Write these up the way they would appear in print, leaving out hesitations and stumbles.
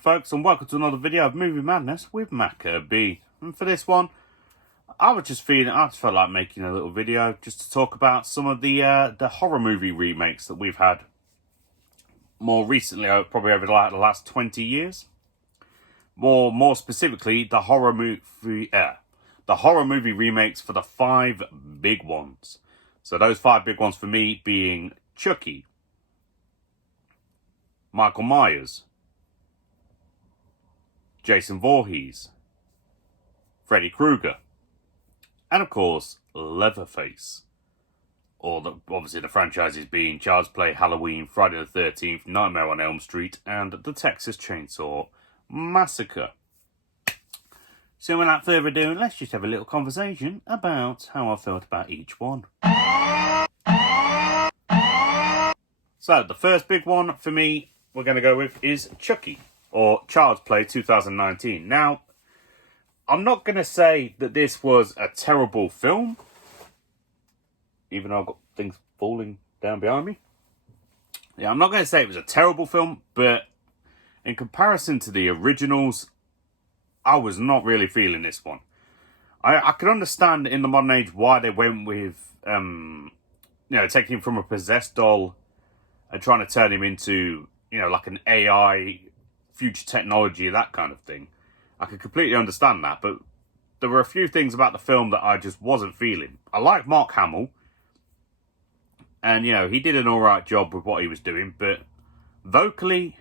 folks, and welcome to another video of Movie Madness with Maka B. And for this one, I just felt like making a little video just to talk about some of the horror movie remakes that we've had more recently, probably over the last 20 years. More specifically, the horror movie remakes for the 5 big ones. So those 5 big ones for me being Chucky, Michael Myers, Jason Voorhees, Freddy Krueger, and of course, Leatherface. Obviously the franchises being Child's Play, Halloween, Friday the 13th, Nightmare on Elm Street, and the Texas Chainsaw Massacre. So without further ado, let's just have a little conversation about how I felt about each one. So the first big one for me we're going to go with is Chucky, or Child's Play 2019. Now, I'm not going to say that this was a terrible film, even though I've got things falling down behind me. Yeah, I'm not going to say it was a terrible film, but in comparison to the originals, I was not really feeling this one. I can understand in the modern age why they went with, taking him from a possessed doll and trying to turn him into, like an AI, future technology, that kind of thing. I could completely understand that, but there were a few things about the film that I just wasn't feeling. I like Mark Hamill, and, he did an alright job with what he was doing, but vocally,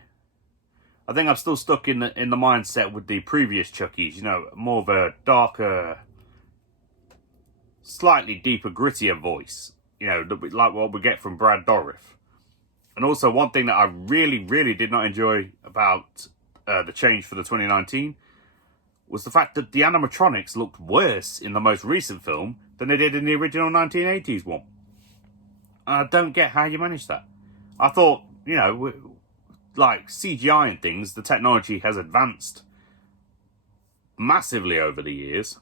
I think I'm still stuck in the mindset with the previous Chuckies, more of a darker, slightly deeper, grittier voice, like what we get from Brad Dourif. And also, one thing that I really, really did not enjoy about the change for the 2019 was the fact that the animatronics looked worse in the most recent film than they did in the original 1980s one. I don't get how you managed that. I thought, like CGI and things, the technology has advanced massively over the years,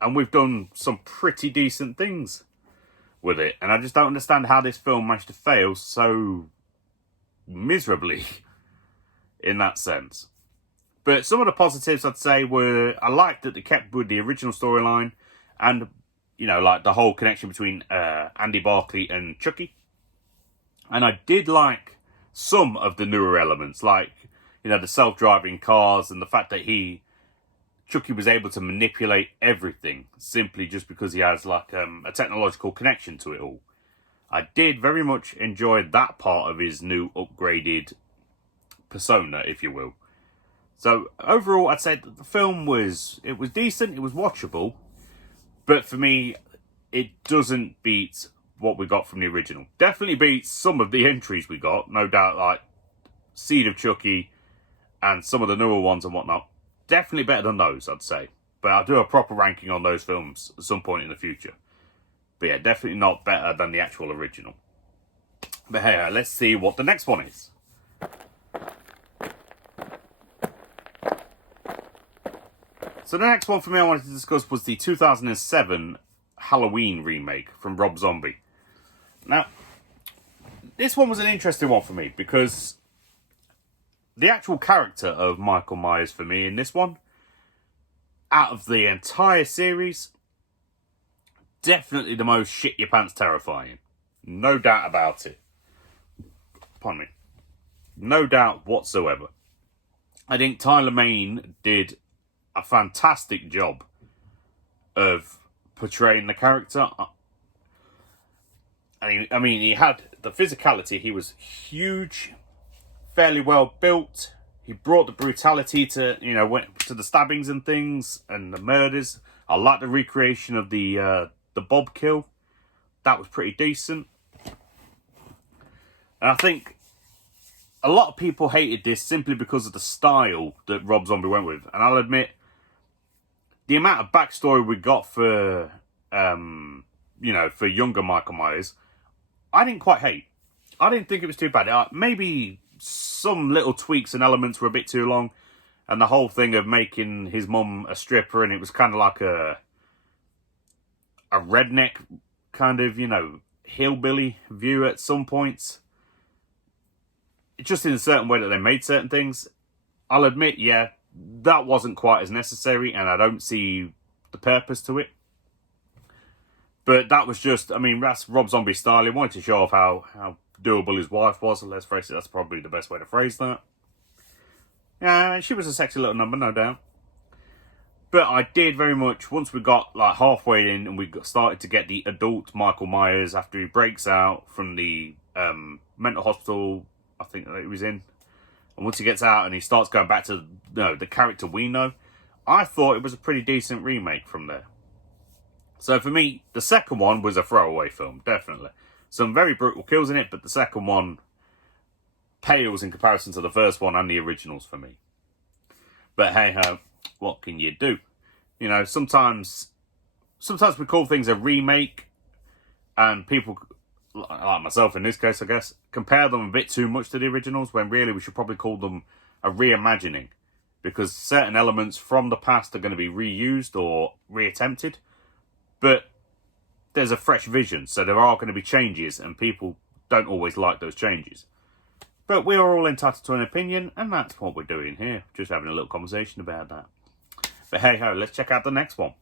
and we've done some pretty decent things with it, and I just don't understand how this film managed to fail so miserably in that sense. But some of the positives I'd say were, I liked that they kept with the original storyline, and like the whole connection between Andy Barclay and Chucky. And I did like some of the newer elements, like the self-driving cars and the fact that Chucky was able to manipulate everything simply just because he has like a technological connection to it all. I did very much enjoy that part of his new upgraded persona, if you will. So overall, I'd say that the film was decent, it was watchable, but for me, it doesn't beat what we got from the original. Definitely beats some of the entries we got, no doubt, like Seed of Chucky and some of the newer ones and whatnot. Definitely better than those, I'd say. But I'll do a proper ranking on those films at some point in the future. But yeah, definitely not better than the actual original. But hey, let's see what the next one is. So the next one for me I wanted to discuss was the 2007 Halloween remake from Rob Zombie. Now, this one was an interesting one for me because the actual character of Michael Myers for me in this one, out of the entire series, definitely the most shit your pants terrifying. No doubt about it. Pardon me. No doubt whatsoever. I think Tyler Mane did a fantastic job of portraying the character. I mean, he had the physicality. He was huge, fairly well built. He brought the brutality to, to the stabbings and things and the murders. I like the recreation of the Bob kill. That was pretty decent. And I think a lot of people hated this simply because of the style that Rob Zombie went with. And I'll admit, the amount of backstory we got for, for younger Michael Myers, I didn't quite hate. I didn't think it was too bad. Maybe some little tweaks and elements were a bit too long. And the whole thing of making his mum a stripper, and it was kind of like a redneck kind of, hillbilly view at some points. Just in a certain way that they made certain things, I'll admit, yeah, that wasn't quite as necessary, and I don't see the purpose to it. But that was just, I mean, that's Rob Zombie's style. He wanted to show off how doable his wife was. And let's face it, that's probably the best way to phrase that. Yeah, she was a sexy little number, no doubt. But I did very much, once we got like halfway in and we started to get the adult Michael Myers after he breaks out from the mental hospital, I think that he was in. And once he gets out and he starts going back to the character we know, I thought it was a pretty decent remake from there. So for me, the second one was a throwaway film, definitely. Some very brutal kills in it, but the second one pales in comparison to the first one and the originals for me. But hey ho, what can you do? You know, sometimes we call things a remake, and people, like myself in this case, I guess, compare them a bit too much to the originals, when really we should probably call them a reimagining. Because certain elements from the past are going to be reused or reattempted. But there's a fresh vision, so there are going to be changes, and people don't always like those changes. But we are all entitled to an opinion, and that's what we're doing here. Just having a little conversation about that. But hey ho, let's check out the next one.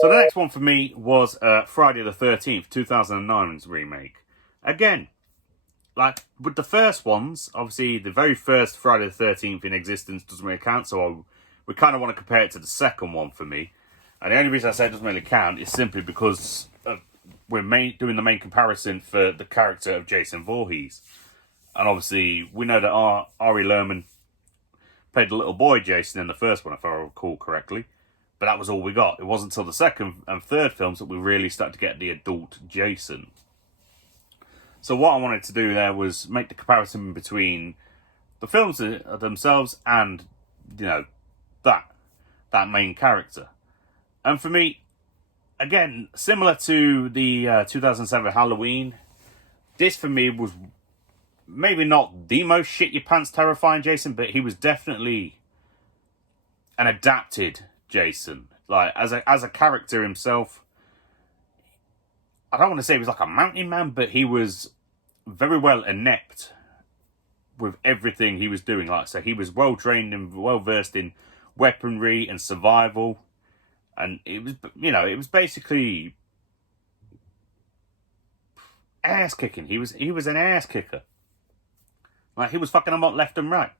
So the next one for me was Friday the 13th, 2009's remake. Again, like with the first ones, obviously the very first Friday the 13th in existence doesn't really count, so we kind of want to compare it to the second one for me. And the only reason I say it doesn't really count is simply because we're doing the main comparison for the character of Jason Voorhees. And obviously, we know that Ari Lerman played the little boy Jason in the first one, if I recall correctly. But that was all we got. It wasn't until the second and third films that we really started to get the adult Jason. So what I wanted to do there was make the comparison between the films themselves and, you know, that main character. And for me, again, similar to the 2007 Halloween, this for me was maybe not the most shit your pants terrifying Jason, but he was definitely an adapted Jason. Like as a character himself, I don't want to say he was like a mountain man, but he was very well inept with everything he was doing. Like I say, he was well trained and well versed in weaponry and survival, and it was basically ass kicking. He was an ass kicker. Like he was fucking them up left and right,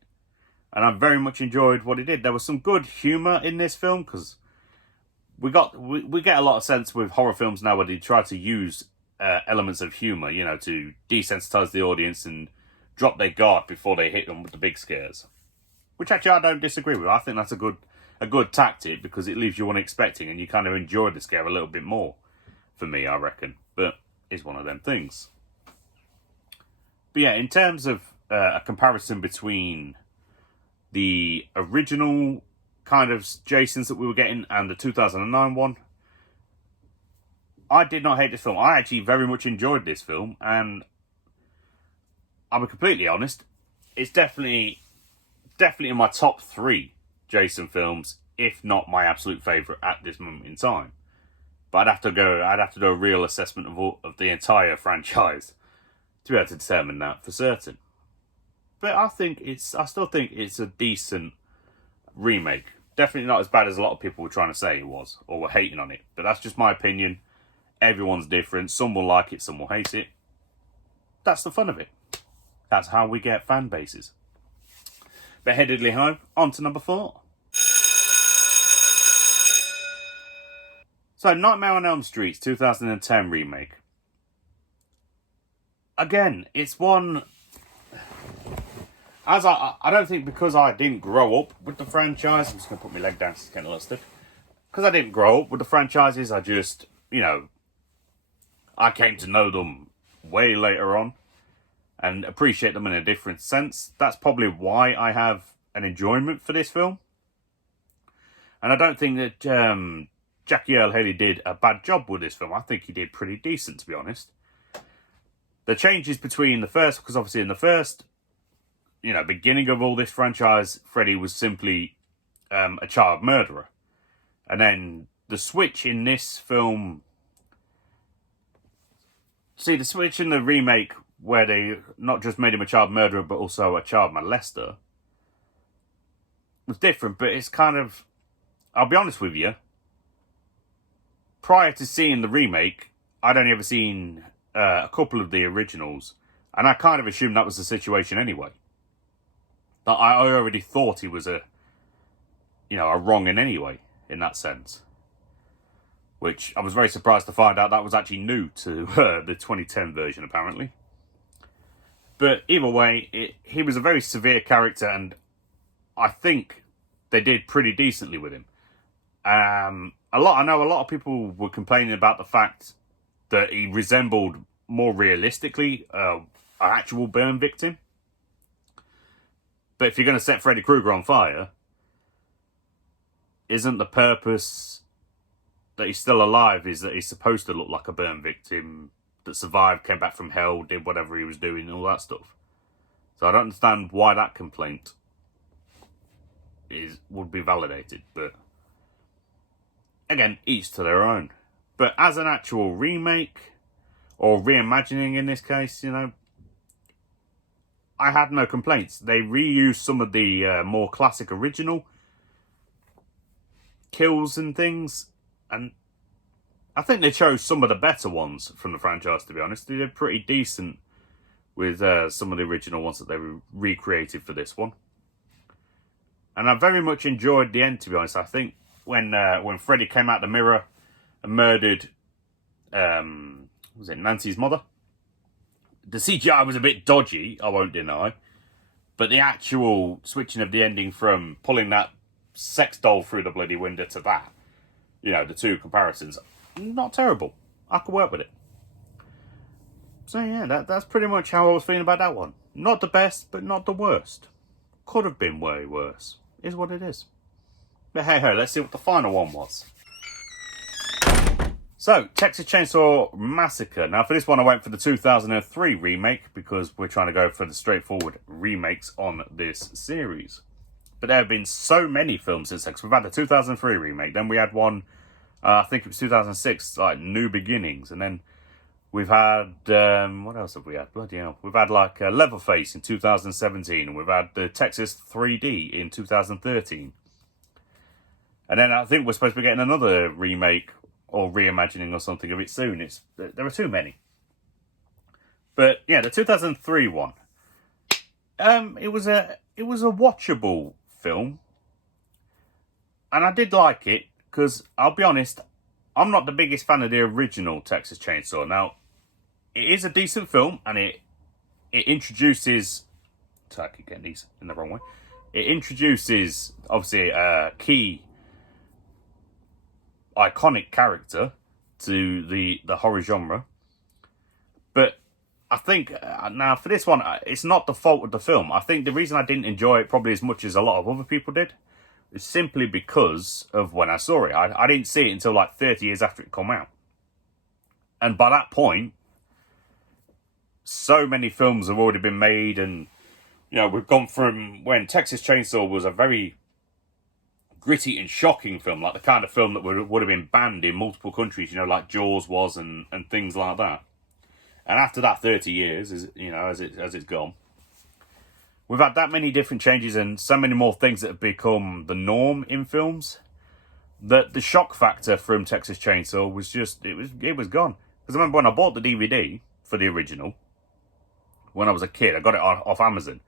and I very much enjoyed what he did. There was some good humour in this film because we get a lot of sense with horror films now where they try to use elements of humour, you know, to desensitise the audience and drop their guard before they hit them with the big scares. Which actually I don't disagree with. I think that's a good tactic because it leaves you unexpecting and you kind of enjoy the scare a little bit more. For me, I reckon. But it's one of them things. But yeah, in terms of a comparison between the original kind of Jasons that we were getting and the 2009 one, I did not hate this film. I actually very much enjoyed this film, and I'll be completely honest, it's definitely in my top 3 Jason films, if not my absolute favourite at this moment in time. But I'd have to do a real assessment of the entire franchise to be able to determine that for certain. But I still think it's a decent remake. Definitely not as bad as a lot of people were trying to say it was, or were hating on it. But that's just my opinion. Everyone's different. Some will like it, some will hate it. That's the fun of it. That's how we get fan bases. But headedly home, on to number 4. So, Nightmare on Elm Street, 2010 remake. Again, it's one... As I don't think because I didn't grow up with the franchise... I'm just going to put my leg down, it's getting a little stiff. Because I didn't grow up with the franchises, I just, I came to know them way later on. And appreciate them in a different sense. That's probably why I have an enjoyment for this film. And I don't think that Jackie Earle Haley did a bad job with this film. I think he did pretty decent, to be honest. The changes between the first, because obviously in the first, beginning of all this franchise, Freddy was simply a child murderer. And then the switch in this film... See, the switch in the remake where they not just made him a child murderer, but also a child molester, was different. But it's kind of, I'll be honest with you, prior to seeing the remake, I'd only ever seen a couple of the originals, and I kind of assumed that was the situation anyway. That I already thought he was a wrong in any way, in that sense. Which I was very surprised to find out that was actually new to the 2010 version, apparently. But either way, he was a very severe character, and I think they did pretty decently with him. I know a lot of people were complaining about the fact that he resembled more realistically an actual burn victim. But if you're going to set Freddy Krueger on fire, isn't the purpose that he's still alive is that he's supposed to look like a burn victim that survived, came back from hell, did whatever he was doing, and all that stuff? So I don't understand why that complaint would be validated. But again, each to their own. But as an actual remake, or reimagining in this case, I had no complaints. They reused some of the more classic original kills and things, and I think they chose some of the better ones from the franchise, to be honest. They did pretty decent with some of the original ones that they recreated for this one. And I very much enjoyed the end, to be honest. I think when Freddy came out the mirror and murdered, was it Nancy's mother? The CGI was a bit dodgy, I won't deny. But the actual switching of the ending from pulling that sex doll through the bloody window to that, the two comparisons, not terrible. I could work with it. So yeah, that's pretty much how I was feeling about that one. Not the best, but not the worst. Could have been way worse. Is what it is. But hey, let's see what the final one was. So, Texas Chainsaw Massacre. Now, for this one, I went for the 2003 remake because we're trying to go for the straightforward remakes on this series. But there have been so many films since then. We've had the 2003 remake, then we had one, I think it was 2006, like New Beginnings, and then we've had, what else have we had? Bloody hell. We've had like Leatherface in 2017, and we've had the Texas 3D in 2013. And then I think we're supposed to be getting another remake or reimagining or something of it soon. There are too many. But yeah, the 2003 one. It was a watchable film, and I did like it because I'll be honest, I'm not the biggest fan of the original Texas Chainsaw. Now, it is a decent film, and it introduces. Sorry, I keep getting these in the wrong way. It introduces obviously a key iconic character to the horror genre, but I think now for this one, it's not the fault of the film. I think the reason I didn't enjoy it probably as much as a lot of other people did is simply because of when I saw it. I didn't see it until like 30 years after it came out, and by that point, so many films have already been made, and we've gone from when Texas Chainsaw was a very gritty and shocking film, like the kind of film that would have been banned in multiple countries, like Jaws was, and things like that. And after that 30 years, as it's gone, we've had that many different changes and so many more things that have become the norm in films that the shock factor from Texas Chainsaw was just, it was gone. Because I remember when I bought the DVD for the original, when I was a kid, I got it off Amazon.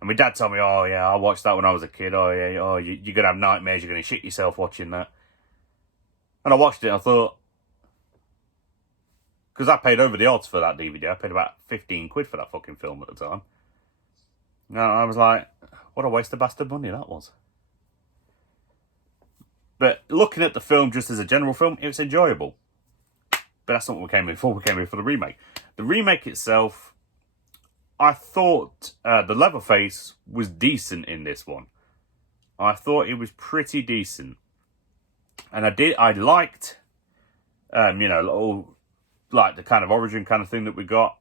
And my dad told me, oh yeah, I watched that when I was a kid. Oh yeah, you're going to have nightmares, you're going to shit yourself watching that. And I watched it and I thought, because I paid over the odds for that DVD. I paid about 15 quid for that fucking film at the time. And I was like, what a waste of bastard money that was. But looking at the film just as a general film, it was enjoyable. But that's not what we came in for. We came in for the remake. The remake itself, I thought the Leatherface was decent in this one. I thought it was pretty decent. And I liked, like the kind of origin kind of thing that we got.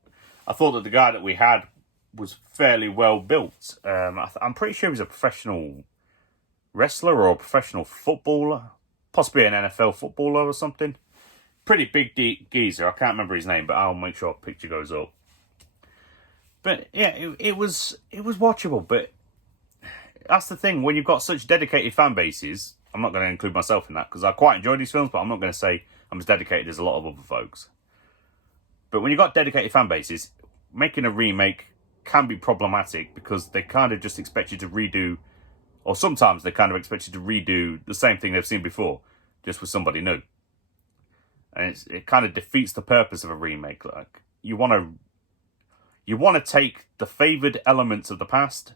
I thought that the guy that we had was fairly well built. I'm pretty sure he was a professional wrestler or a professional footballer. Possibly an NFL footballer or something. Pretty big geezer. I can't remember his name, but I'll make sure a picture goes up. But yeah, it was watchable. But that's the thing, when you've got such dedicated fan bases, I'm not going to include myself in that because I quite enjoy these films, but I'm not going to say I'm as dedicated as a lot of other folks. But when you've got dedicated fan bases, making a remake can be problematic because they kind of just expect you to redo, or sometimes they kind of expect you to redo the same thing they've seen before, just with somebody new. And it kind of defeats the purpose of a remake. Like, you want to take the favoured elements of the past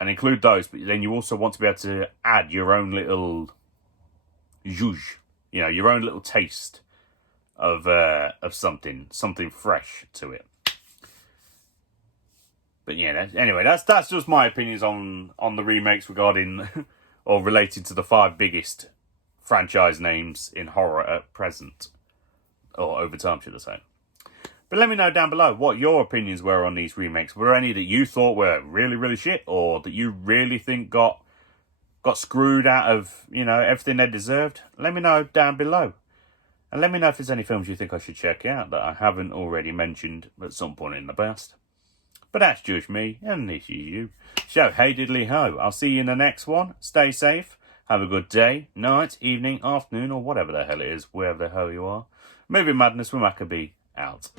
and include those, but then you also want to be able to add your own little zhuzh, your own little taste of something fresh to it. But yeah, anyway, that's just my opinions on the remakes regarding or related to the 5 biggest franchise names in horror at present, or over time, should I say. But let me know down below what your opinions were on these remakes. Were there any that you thought were really, really shit, or that you really think got screwed out of, everything they deserved? Let me know down below. And let me know if there's any films you think I should check out that I haven't already mentioned at some point in the past. But that's just me, and this is you. So, hey diddly ho, I'll see you in the next one. Stay safe, have a good day, night, evening, afternoon, or whatever the hell it is, wherever the hell you are. Movie Madness with Maka out.